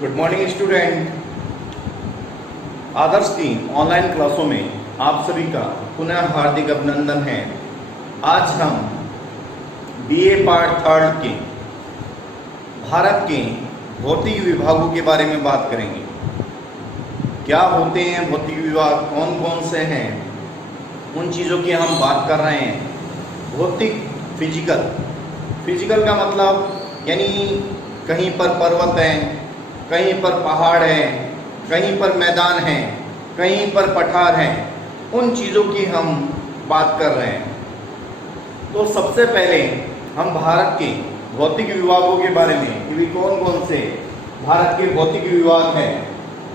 Good morning student. आदर्श की online क्लासों में आप सभी का पुनः हार्दिक अभिनंदन है। आज हम बीए पार्ट थर्ड के भारत के भौतिक विभागों के बारे में बात करेंगे। क्या होते हैं भौतिक विभाग, कौन कौन से हैं, उन चीज़ों की हम बात कर रहे हैं। भौतिक फिजिकल का मतलब यानी कहीं पर पर्वत है, कहीं पर पहाड़ है, कहीं पर मैदान है, कहीं पर पठार है, उन चीज़ों की हम बात कर रहे हैं। तो सबसे पहले हम भारत के भौतिक विभागों के बारे में कि भी कौन कौन से भारत के भौतिक विभाग हैं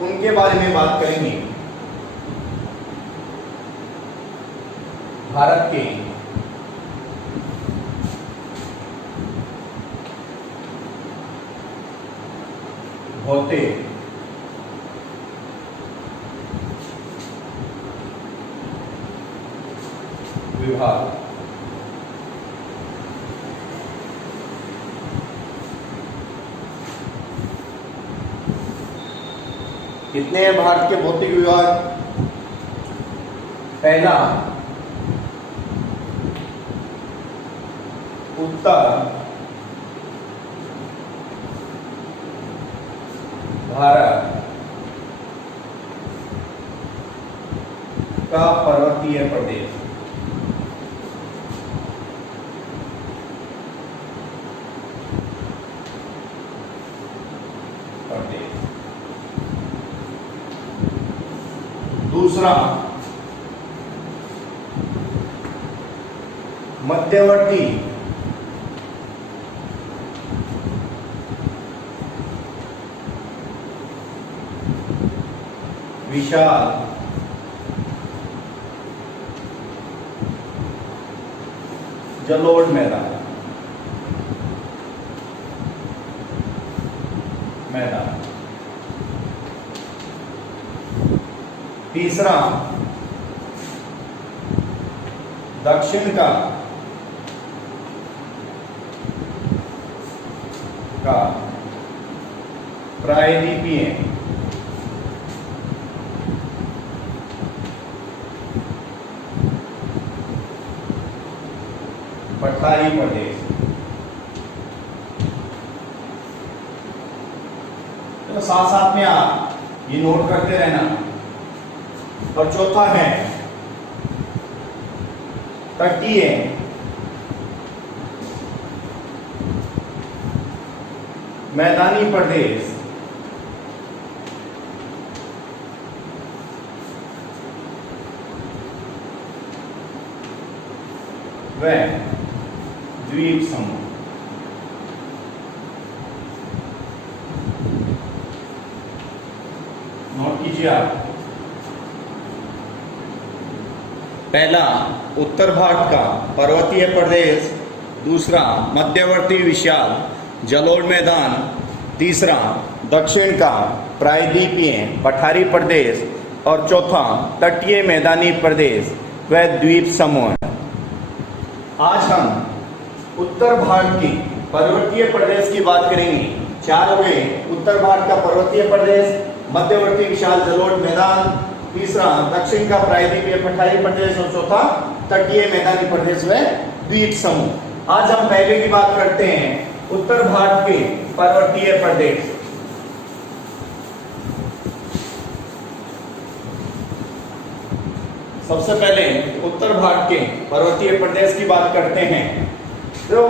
उनके बारे में बात करेंगे। भारत के भौतिक विभाग। कितने हैं भारत के भौतिक विभाग? पहला उत्तर भारत का पर्वतीय प्रदेश। दूसरा मध्यवर्ती विशाल जलोढ़ मैदान। तीसरा दक्षिण का प्रायद्वीपीय पठारी प्रदेश। तो साथ साथ में आप ये नोट करते रहना। और चौथा है तटीय मैदानी प्रदेश व द्वीप समूह। नोट कीजिए आप। पहला उत्तर भारत का पर्वतीय प्रदेश, दूसरा मध्यवर्ती विशाल जलोढ़ मैदान, तीसरा दक्षिण का प्रायद्वीपीय पठारी प्रदेश और चौथा तटीय मैदानी प्रदेश व द्वीप समूह। आज हम उत्तर भारत की पर्वतीय प्रदेश की बात करेंगे। चार हो गए, उत्तर भारत का पर्वतीय प्रदेश, मध्यवर्ती विशाल जलोढ़ मैदान, तीसरा दक्षिण का प्रायद्वीपीय पठारी प्रदेश और चौथा तटीय मैदानी प्रदेश व द्वीप समूह। आज हम पहले की बात करते हैं उत्तर भारत के पर्वतीय प्रदेश। सबसे पहले उत्तर भारत के पर्वतीय प्रदेश की बात करते हैं। तो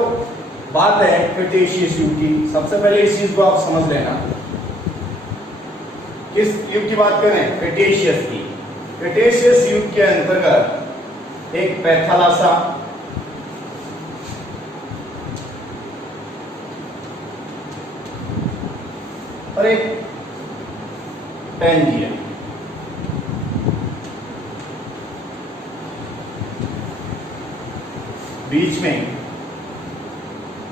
बात है क्रिटेशियस युग की। सबसे पहले इस चीज को आप समझ लेना। किस युग की बात करें? क्रिटेशियस की। क्रिटेशियस युग के अंतर्गत एक पैथालासा, और एक पैंजिया। बीच में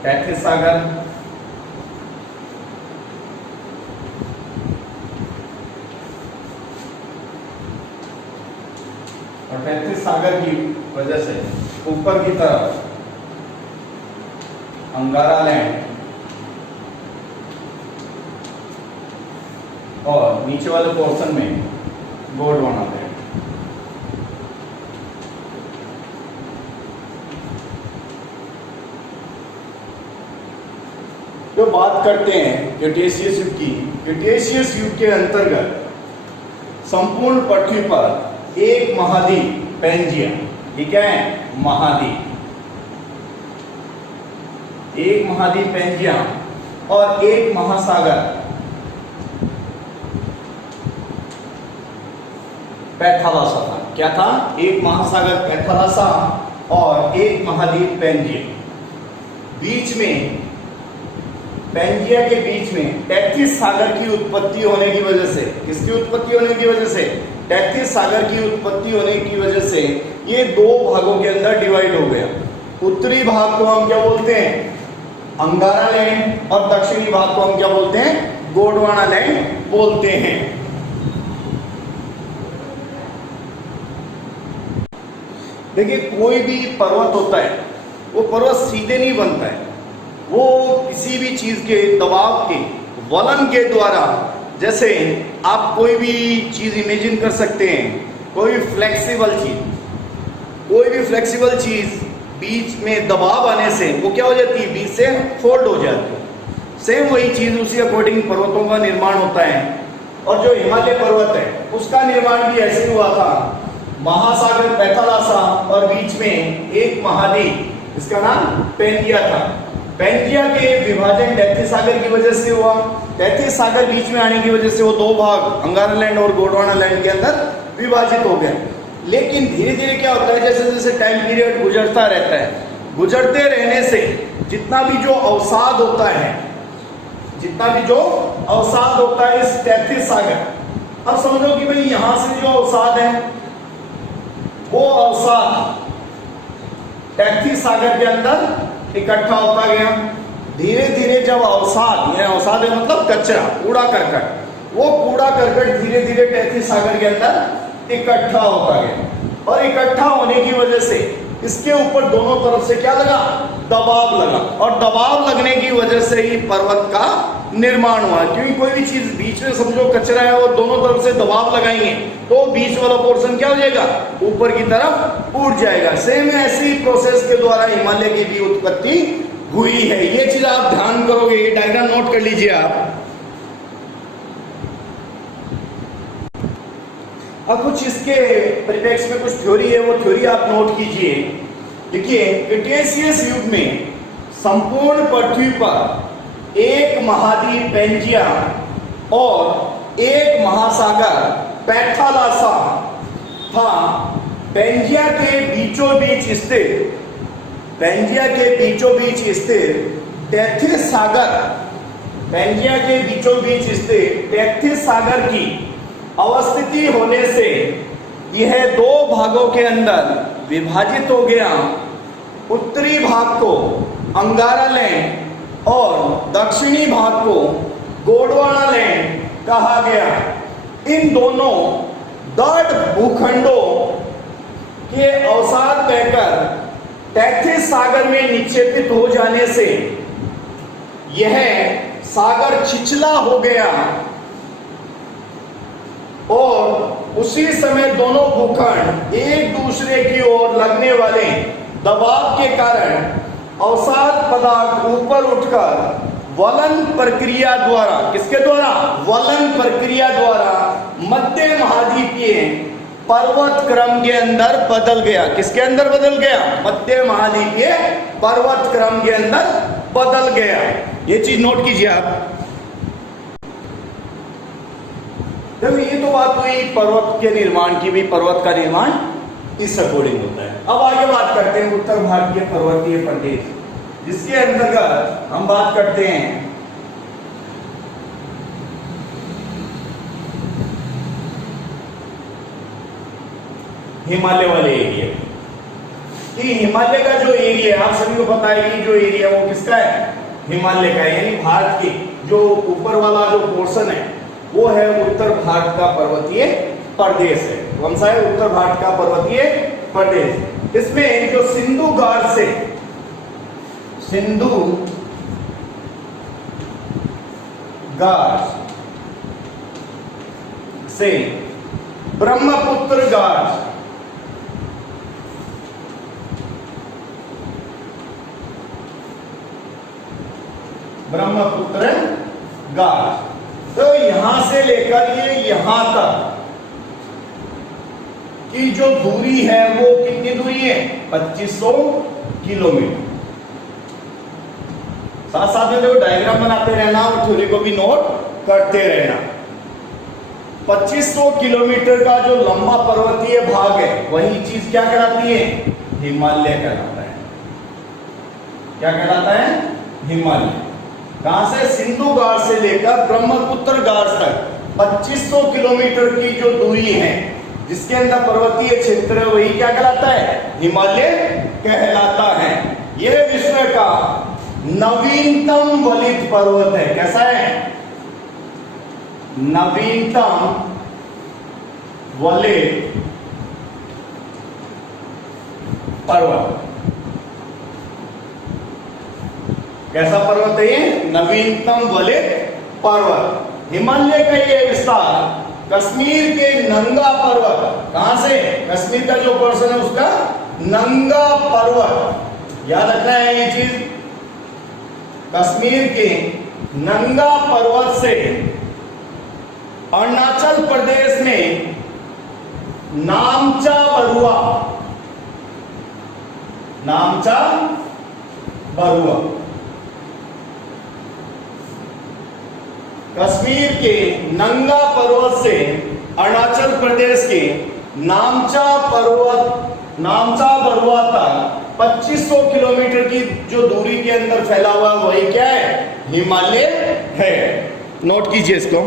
टैथिस सागर, और टैथिस सागर की वजह से ऊपर की तरफ अंगारा लैंड और नीचे वाले पोर्शन में गोंडवाना लैंड। जो बात करते हैं क्रिटेशियस युग की, क्रिटेशियस युग के अंतर्गत संपूर्ण पृथ्वी पर एक महाद्वीप पैंजिया, ये क्या है? महाद्वीप, एक महाद्वीप पैंजिया और एक महासागर पैथालासा था। क्या था? एक महासागर पैथालासा और एक महाद्वीप पैंजिया। बीच में, पैंजिया के बीच में टैथिस सागर की उत्पत्ति होने की वजह से, किसकी उत्पत्ति होने की वजह से? टैथिस सागर की उत्पत्ति होने की वजह से ये दो भागों के अंदर डिवाइड हो गया। उत्तरी भाग को हम क्या बोलते हैं? अंगारा लैंड, और दक्षिणी भाग को हम क्या बोलते हैं? गोंडवाना लैंड बोलते हैं। देखिए, कोई भी पर्वत होता है, वो पर्वत सीधे नहीं बनता है, वो किसी भी चीज के दबाव के, वलन के द्वारा, जैसे आप कोई भी चीज इमेजिन कर सकते हैं, कोई फ्लेक्सिबल चीज बीच में दबाव आने से वो क्या हो जाती है? बीच से फोल्ड हो जाती है। सेम वही चीज, उसी अकॉर्डिंग पर्वतों का निर्माण होता है। और जो हिमालय पर्वत है उसका निर्माण भी ऐसे हुआ था, महासागर पैथालासा और बीच में एक महाद्वीप, इसका नाम पैंजिया था। पैंजिया के विभाजन टैथिस सागर की वजह से हुआ। टैथिस सागर बीच में आने की वजह से वो दो भाग, अंगारा लैंड और गोंडवाना लैंड के अंदर विभाजित हो गए। लेकिन धीरे धीरे क्या होता है, जैसे जैसे टाइम पीरियड गुजरता रहता है, गुजरते रहने से जितना भी जो अवसाद होता है, इस टैथिस सागर, अब समझो कि भाई यहां से जो अवसाद है, वो अवसाद टैथिस सागर के अंदर इकट्ठा होता गया। धीरे धीरे जब अवसाद है मतलब कचरा, कूड़ा करकट, वो कूड़ा करकट धीरे धीरे टैथिस सागर के अंदर इकट्ठा होता गया। और इकट्ठा होने की वजह से इसके ऊपर दोनों तरफ से क्या लगा? दबाव लगा। और दबाव लगने की वजह से ही पर्वत का निर्माण हुआ। क्योंकि कोई भी चीज बीच में समझो कचरा है और दोनों तरफ से दबाव लगाएंगे तो बीच वाला पोर्शन क्या हो जाएगा? ऊपर की तरफ उड़ जाएगा। सेम ऐसी प्रोसेस के द्वारा हिमालय की भी उत्पत्ति हुई है। ये चीज आप ध्यान करोगे, ये डायग्राम नोट कर लीजिए आप। अब कुछ इसके परिप्रेक्ष्य में कुछ थ्योरी है, वो थ्योरी आप नोट कीजिए। देखिए, क्रिटेशियस युग में संपूर्ण पृथ्वी पर एक महाद्वीप पैंजिया और एक महासागर पैथालासा था। पैंजिया के बीचों बीच स्थित टैथिस सागर की अवस्थिति होने से यह दो भागों के अंदर विभाजित हो गया। उत्तरी भाग को अंगारा लैंड और दक्षिणी भाग को गोंडवाना लैंड कहा गया। इन दोनों दृढ़ भूखंडों के अवसाद बहकर टैथिस सागर में निक्षेपित हो जाने से यह सागर छिछला हो गया और उसी समय दोनों भूखंड एक दूसरे की ओर लगने वाले दबाव के कारण अवसाद पदार्थ ऊपर उठकर वलन प्रक्रिया द्वारा, किसके द्वारा? वलन प्रक्रिया द्वारा मध्य महाद्वीपीय पर्वत क्रम के अंदर बदल गया। किसके अंदर बदल गया? मध्य महाद्वीपीय पर्वत क्रम के अंदर बदल गया। ये चीज नोट कीजिए आप। जब ये तो बात हुई पर्वत के निर्माण की भी, पर्वत का निर्माण इस अकॉर्डिंग होता है। अब आगे बात करते हैं उत्तर भारतीय पर्वतीय प्रदेश, जिसके अंतर्गत हम बात करते हैं हिमालय वाले एरिया। कि हिमालय का जो एरिया है, आप सभी को पता है कि जो एरिया वो किसका है? हिमालय का, यानी भारत के जो ऊपर वाला जो पोर्शन है वो है उत्तर भारत का पर्वतीय प्रदेश है। कौन सा है? उत्तर भारत का पर्वतीय प्रदेश। इसमें जो सिंधु घाट से से ब्रह्मपुत्र घाट, ब्रह्मपुत्र घाट, तो यहां से लेकर ये यहां तक की जो दूरी है वो कितनी दूरी है? 2500 किलोमीटर। साथ साथ में देखो डायग्राम बनाते रहना और थ्योरी को भी नोट करते रहना। 2500 किलोमीटर का जो लंबा पर्वतीय भाग है वही चीज क्या कहलाती है? हिमालय कहलाता है। क्या कहलाता है? हिमालय। कहां से? सिंधु घाट से लेकर ब्रह्मपुत्र घाट तक 2500 किलोमीटर की जो दूरी है जिसके अंदर पर्वतीय क्षेत्र है वही क्या कहलाता है? हिमालय कहलाता है। यह विश्व का नवीनतम वलित पर्वत है। कैसा है? नवीनतम वलित पर्वत। कैसा पर्वत है ये? नवीनतम वलित पर्वत। हिमालय का ये विस्तार कश्मीर के नंगा पर्वत, कहां से? कश्मीर का जो पोर्शन है उसका नंगा पर्वत, याद रखना है ये चीज। कश्मीर के नंगा पर्वत से अरुणाचल प्रदेश में नामचा बरुआ, नामचा बरुआ, कश्मीर के नंगा पर्वत से अरुणाचल प्रदेश के नामचा बरुआ तक 2500 किलोमीटर की जो दूरी के अंदर फैला हुआ वही क्या है? हिमालय है। नोट कीजिए इसको।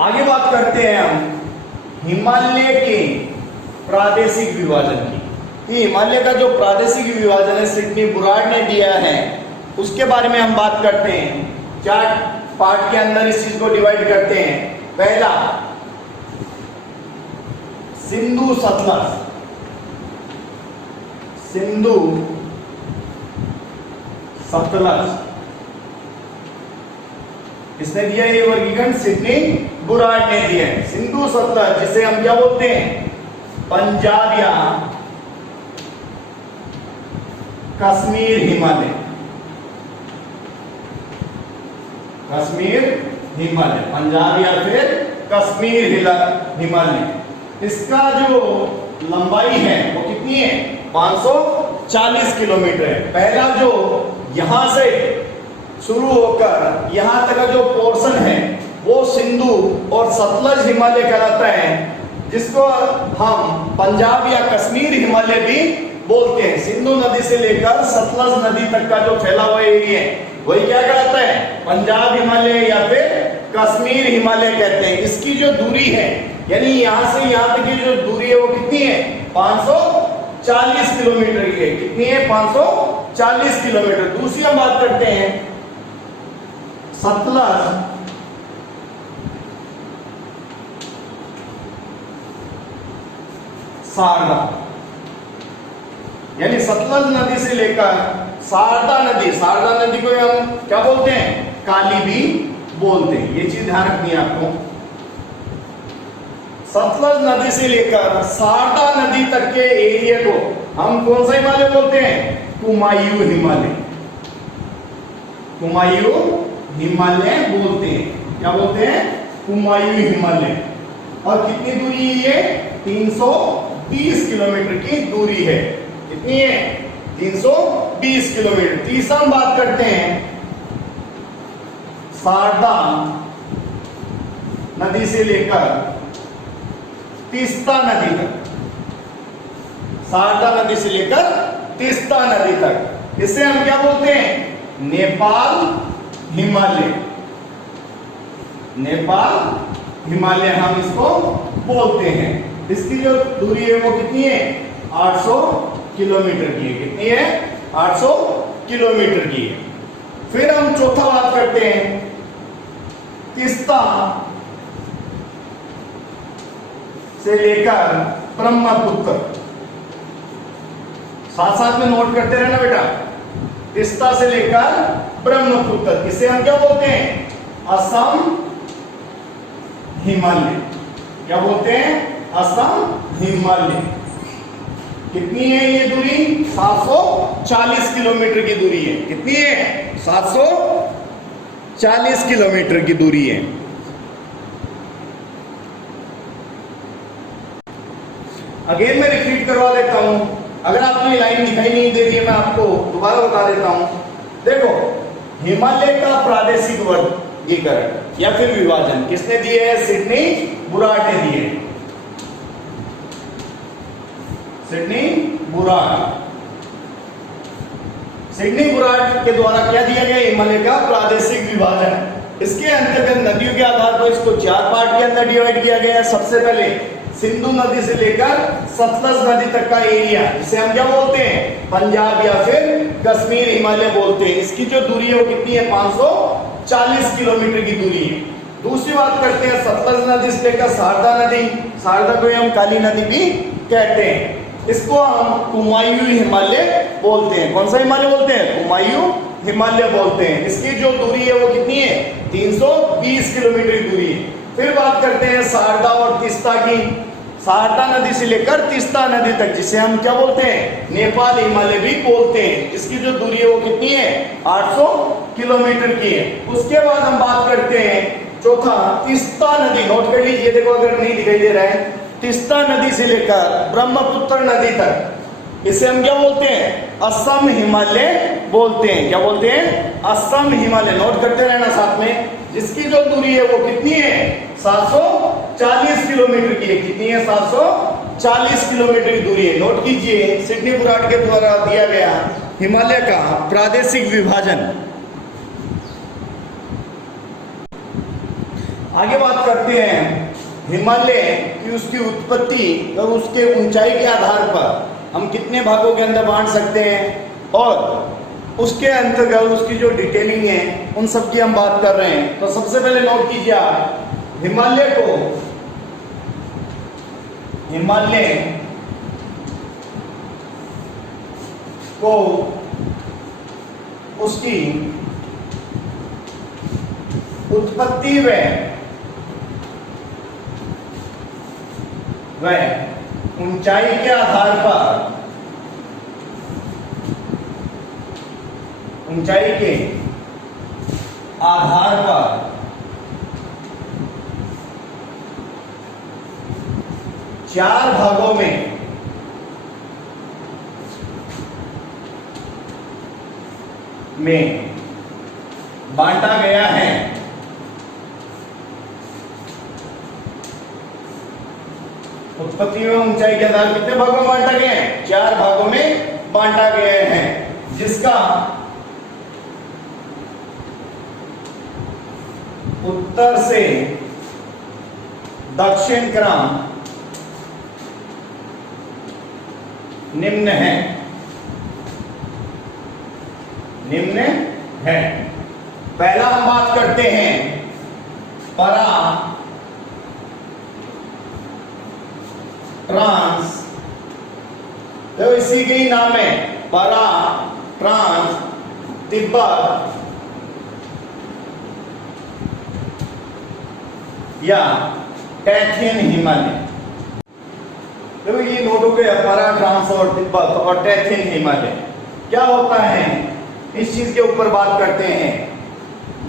आगे बात करते हैं हम हिमालय के प्रादेशिक विभाजन की। हिमालय का जो प्रादेशिक विभाजन है सिडनी बुराड ने दिया है उसके बारे में हम बात करते हैं। 4 पार्ट के अंदर इस चीज को डिवाइड करते हैं। पहला सिंधु सतलज, सिंधु सतलज किसने दिया ये वर्गीकरण? सिडनी बुराड ने दिया है। सिंधु सतलज जिसे हम क्या बोलते हैं? पंजाब या कश्मीर हिमालय, कश्मीर हिमालय, पंजाब या फिर कश्मीर हिमालय। इसका जो लंबाई है वो कितनी है? 540 किलोमीटर है। पहला जो यहां से शुरू होकर यहां तक का जो पोर्शन है वो सिंधु और सतलज हिमालय कहलाता है, जिसको हम पंजाब या कश्मीर हिमालय भी बोलते हैं। सिंधु नदी से लेकर सतलज नदी तक का जो फैला हुआ एरिया है वही क्या कहलाता है? पंजाब हिमालय या फिर कश्मीर हिमालय कहते हैं। इसकी जो दूरी है यानी यहां से यहां तक की जो दूरी है वो कितनी है? 540 किलोमीटर की है। कितनी है? 540 किलोमीटर। दूसरी हम बात करते हैं सतलज शारदा, यानी सतलज नदी से लेकर शारदा नदी, शारदा नदी को हम क्या बोलते हैं? काली भी बोलते हैं। ये चीज ध्यान रखनी है आपको। सतलज नदी से लेकर शारदा नदी तक के एरिया को हम कौन सा हिमालय बोलते हैं? कुमायूं हिमालय, कुमायूं हिमालय बोलते हैं। क्या बोलते हैं? कुमायूं हिमालय। और कितनी दूरी है ये? 320 किलोमीटर की दूरी है। कितनी है? 320 किलोमीटर। तीसरा हम बात करते हैं शारदा नदी से लेकर तीस्ता नदी तक, शारदा नदी से लेकर तीस्ता नदी तक। इसे हम क्या बोलते हैं? नेपाल हिमालय, नेपाल हिमालय हम इसको बोलते हैं। इसकी जो दूरी है वो कितनी है? 800 किलोमीटर की है। कितनी है? 800 किलोमीटर की है। फिर हम चौथा बात करते हैं तीस्ता से लेकर ब्रह्मपुत्र। साथ साथ में नोट करते रहना बेटा। तीस्ता से लेकर ब्रह्मपुत्र, इसे हम क्या बोलते हैं? असम हिमालय। क्या बोलते हैं? असम हिमालय। कितनी है ये दूरी? 740 किलोमीटर की दूरी है। कितनी है? 740 किलोमीटर की दूरी है। अगेन मैं रिपीट करवा देता हूं, अगर आपको ये लाइन दिखाई नहीं दे रही है मैं आपको दोबारा बता देता हूं। देखो, हिमालय का प्रादेशिक वर्गीकरण या फिर विभाजन किसने दिए है? सिडनी बुराट ने दिए। सिडनी बुराट। सिडनी बुराट के द्वारा क्या दिया गया? हिमालय का प्रादेशिक विभाजन। इसके अंतर्गत नदियों के आधार पर इसको 4 पार्ट के अंदर डिवाइड किया गया है। सबसे पहले सिंधु नदी से लेकर सतलज नदी तक का एरिया, जिसे हम क्या बोलते हैं? पंजाब या फिर कश्मीर हिमालय बोलते हैं। इसकी जो दूरी है वो कितनी है? 540 किलोमीटर की दूरी है। दूसरी बात करते हैं सतलज नदी से लेकर शारदा नदी, शारदा को हम काली नदी भी कहते हैं। इसको हम कुमायूं हिमालय बोलते हैं। कौन सा हिमालय बोलते हैं? कुमायूं हिमालय बोलते हैं। इसकी जो दूरी है वो कितनी है? 320 किलोमीटर की दूरी है। फिर बात करते हैं शारदा और तीस्ता की। शारदा नदी से लेकर तीस्ता नदी तक, जिसे हम क्या बोलते हैं? नेपाल हिमालय भी बोलते हैं। इसकी जो दूरी है वो कितनी है? 800 किलोमीटर की है। उसके बाद हम बात करते हैं चौथा, तीस्ता नदी। नोट कर लीजिए, देखो अगर नहीं दिखाई दे रहा है। तीस्ता नदी से लेकर ब्रह्मपुत्र नदी तक, इसे हम क्या बोलते हैं? असम हिमालय बोलते हैं। क्या बोलते हैं? असम हिमालय। नोट करते रहना साथ में। जिसकी जो दूरी है वो कितनी है? 740 किलोमीटर की है। कितनी है? 740 किलोमीटर की दूरी है। नोट कीजिए, सिडनी बुराट के द्वारा दिया गया हिमालय का प्रादेशिक विभाजन। आगे बात करते हैं हिमालय की उसकी उत्पत्ति और उसके ऊंचाई के आधार पर हम कितने भागों के अंदर बांट सकते हैं, और उसके अंतर्गत उसकी जो डिटेलिंग है उन सब की हम बात कर रहे हैं। तो सबसे पहले नोट कीजिए आप, हिमालय को उसकी उत्पत्ति व ऊंचाई के आधार पर, ऊंचाई के आधार पर 4 भागों में बांटा गया है। उत्पत्ति में ऊंचाई के आधार कितने भागों में बांटा गया है? 4 भागों में बांटा गया है, जिसका उत्तर से दक्षिण क्रम निम्न है। पहला हम बात करते हैं परा ट्रांस, तो इसी के ही नाम है परा ट्रांस तिब्बत या टैथियन हिमालय। तो ये नोट हो गया, परा ट्रांस और तिब्बत और टैथियन हिमालय। क्या होता है इस चीज के ऊपर बात करते हैं।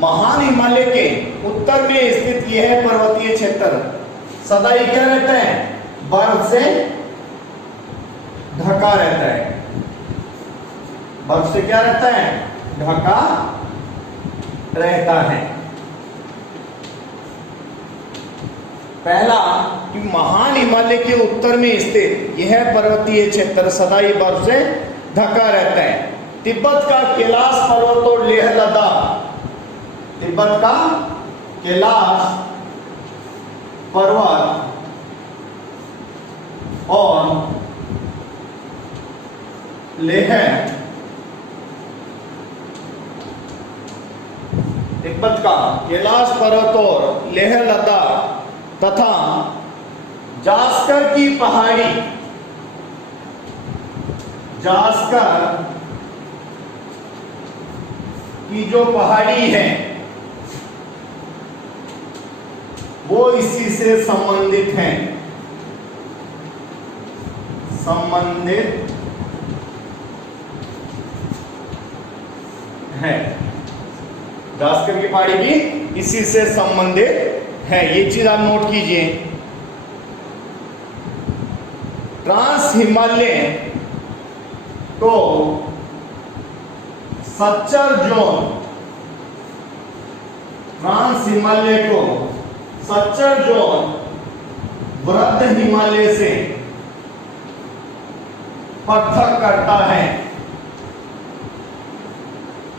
महान हिमालय के उत्तर में स्थित यह पर्वतीय क्षेत्र सदा ही क्या रहता है? बर्फ से ढका रहता है। बर्फ से क्या रहता है? ढका रहता है। पहला कि महान हिमालय के उत्तर में स्थित यह पर्वतीय क्षेत्र सदा ही बर्फ से ढका रहता है। तिब्बत का कैलाश पर्वत और लेह लद्दाख, तिब्बत का कैलाश पर्वत और लेह, तिब्बत का कैलाश पर्वत और लेह लद्दाख तथा जास्कर की पहाड़ी, जास्कर की जो पहाड़ी है वो इसी से संबंधित हैं, संबंधित है। जास्कर की पहाड़ी भी इसी से संबंधित है, ये चीज आप नोट कीजिए। ट्रांस हिमालय को सच्चर जोन, ट्रांस हिमालय को सच्चर जोन वृद्ध हिमालय से पृथक करता है।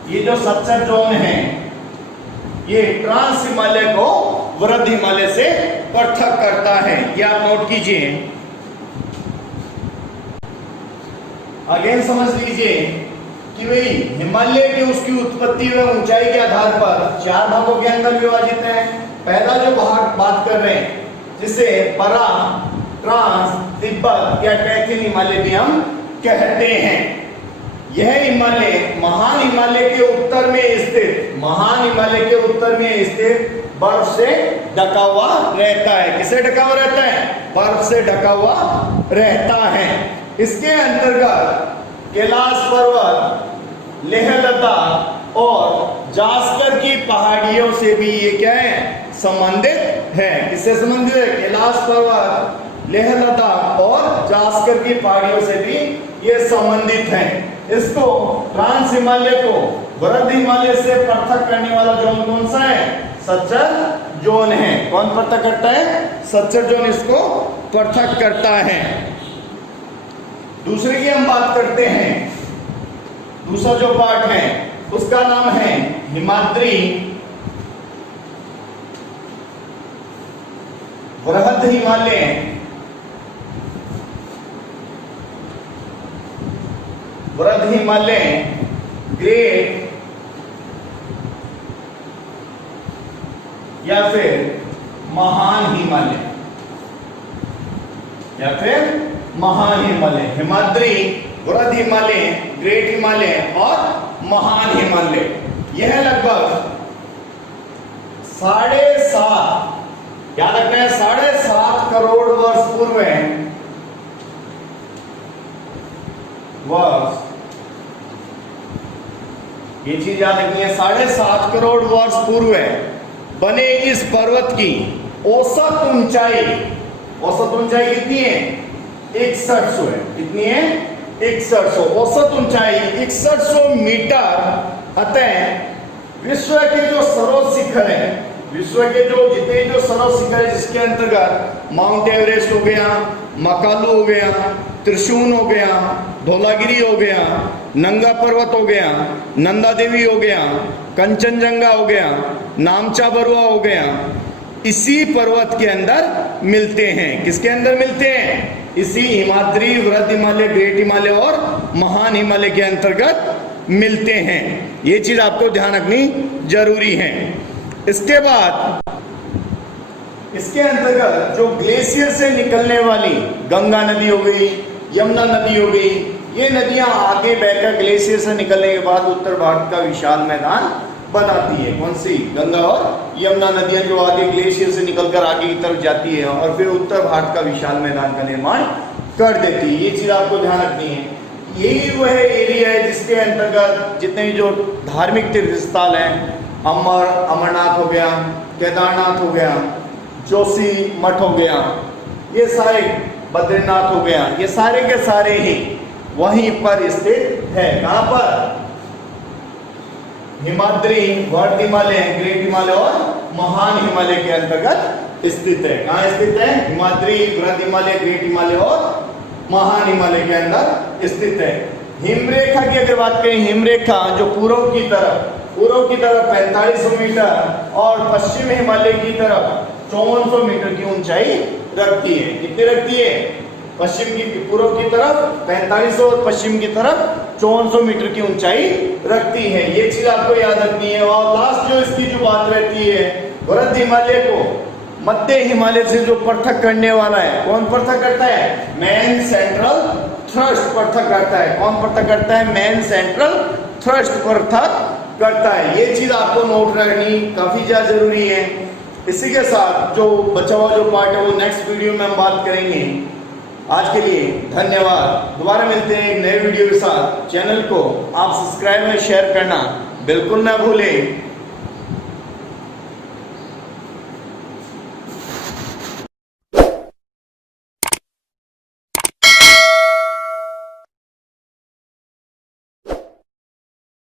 ये जो सच्चर जोन है ये ट्रांस हिमालय को वृद्ध हिमालय से पृथक करता है, ये आप नोट कीजिए। अगेन समझ लीजिए कि भाई हिमालय की उसकी उत्पत्ति व ऊंचाई के आधार पर 4 भागों के अंदर विभाजित है। पहला जो भाग बात कर रहे हैं जिसे परा, ट्रांस, तिब्बत या कैथिन हिमालय भी हम कहते हैं। यह हिमालय महान हिमालय के उत्तर में स्थित, महान हिमालय के उत्तर में स्थित बर्फ से ढका हुआ रहता है। किससे ढका हुआ रहता है? बर्फ से ढका हुआ रहता है। इसके अंतर्गत कैलाश पर्वत, लेह लद्दाख और जास्कर की पहाड़ियों से भी ये क्या है? संबंधित है। किससे संबंधित है? कैलाश पर्वत, लेह लद्दाख और जास्कर की पहाड़ियों से भी ये संबंधित है। इसको ट्रांस हिमालय को वृद्ध हिमालय से पृथक करने वाला जोन कौन सा है? सच्चर जोन है। कौन पृथक करता है? सच्चर जोन इसको पृथक करता है। दूसरे की हम बात करते हैं। दूसरा जो पार्ट है उसका नाम है हिमाद्री वृहद हिमालय, वृहद हिमालय, ग्रेट या फिर महान हिमालय, या फिर महान हिमालय। हिमाद्री, वृहद हिमालय, ग्रेट हिमालय और महान हिमालय, यह लगभग 7.5, याद रखना है 7.5 करोड़ वर्ष पूर्व ये चीज याद रखनी है। 7.5 करोड़ वर्ष पूर्व बने इस पर्वत की औसत ऊंचाई, औसत ऊंचाई कितनी है? 6100 है। कितनी है? 6100। औसत ऊंचाई 6100 मीटर। अतः विश्व के जो सर्वोच्च शिखर है, विश्व के जो जितने जो सर्वोच्च शिखर है जिसके अंतर्गत माउंट एवरेस्ट हो गया, मकालू हो गया, त्रिशून हो गया, धौलागिरी हो गया, नंगा पर्वत हो गया, नंदा देवी हो गया, कंचनजंगा हो गया, नामचा बरुआ हो गया, इसी पर्वत के अंदर मिलते हैं। किसके अंदर मिलते हैं? इसी हिमाद्री, वृहद हिमालय, ग्रेट हिमालय और महान हिमालय के अंतर्गत मिलते हैं। ये चीज आपको ध्यान रखनी जरूरी है। इसके बाद इसके अंतर्गत जो ग्लेशियर से निकलने वाली गंगा नदी हो गई, यमुना नदी हो गई, ये नदियां आगे बहकर ग्लेशियर से निकलने के बाद उत्तर भारत का विशाल मैदान बनाती है। कौन सी? गंगा और यमुना नदियां जो आगे ग्लेशियर से निकलकर आगे की तरफ जाती है और फिर उत्तर भारत का विशाल मैदान का निर्माण कर देती है। ये चीज आपको ध्यान रखनी है। यही वह एरिया है जिसके अंतर्गत जितने जो धार्मिक तीर्थ स्थल हैं, अमरनाथ हो गया, केदारनाथ हो गया, जोशी मठ हो गया, ये सारे, बद्रीनाथ हो गया, ये सारे के सारे ही वहीं पर स्थित है। कहां पर? हिमाद्री, वृहद हिमालय, ग्रेट हिमालय और महान हिमालय के अंतर्गत स्थित है। कहां स्थित है? हिमाद्री, वृहद हिमालय, ग्रेट हिमालय और महान हिमालय के अंदर स्थित है। हिमरेखा की अगर बात करें, हिमरेखा जो पूर्व की तरफ 4500 मीटर और पश्चिम हिमालय की तरफ 5400 मीटर की ऊंचाई रखती है। कितनी रखती है? पश्चिम की, पूर्व की तरफ 4500 और पश्चिम की तरफ 5400 मीटर की ऊंचाई रखती है। ये चीज आपको याद रखनी है। और लास्ट जो इसकी जो बात रहती है, वृहद हिमालय को मध्य हिमालय से जो पृथक करने वाला है, कौन पृथक करता है? मेन सेंट्रल थ्रस्ट पृथक करता है। कौन पृथक करता है? मेन सेंट्रल थ्रस्ट पृथक करता है। ये चीज आपको नोट रखनी काफी ज्यादा जरूरी है। इसी के साथ जो बचा हुआ जो पार्ट है वो नेक्स्ट वीडियो में हम बात करेंगे। आज के लिए धन्यवाद। दोबारा मिलते हैं एक नए वीडियो के साथ। चैनल को आप सब्सक्राइब में शेयर करना बिल्कुल ना भूलें।